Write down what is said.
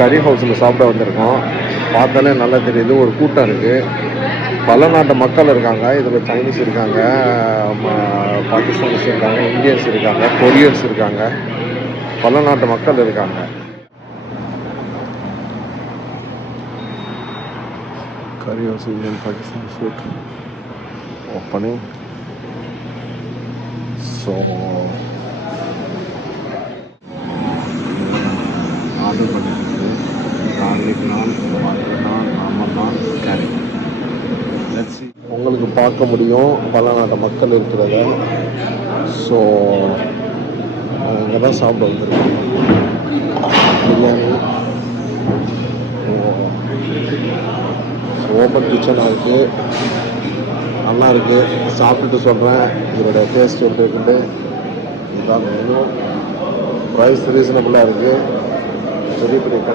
கறி ஹவுஸில் சாப்பிட வந்திருக்கோம். பார்த்தாலே நல்லா தெரியுது, ஒரு கூட்டம் இருக்குது. பல நாட்டு மக்கள் இருக்காங்க. இதில் சைனீஸ் இருக்காங்க, பாகிஸ்தானிஸ் இருக்காங்க, இந்தியன்ஸ் இருக்காங்க, கொரியன்ஸ் இருக்காங்க, பல நாட்டு மக்கள் இருக்காங்க. கறி house Indian Pakistan food opening. So order பண்ணிருக்கு. கார்லிக் நான், பட்டர் நான், நார்மல் நான், கேரட். உங்களுக்கு பார்க்க முடியும் பல நாட்டு மக்கள் இருக்கிறத. ஸோ இங்கே தான் சாப்பிட வந்துருக்கோம். பிரியாணி ஓப்பன் கிச்சனாக இருக்குது, நல்லா இருக்குது. சாப்பிட்டுட்டு சொல்கிறேன் இதோடைய டேஸ்ட் எப்படி இருக்குன்னு. இதுதான் மெனு. ப்ரைஸ் ரீசனபுளாக இருக்குது. பெரிய பெரிய கடை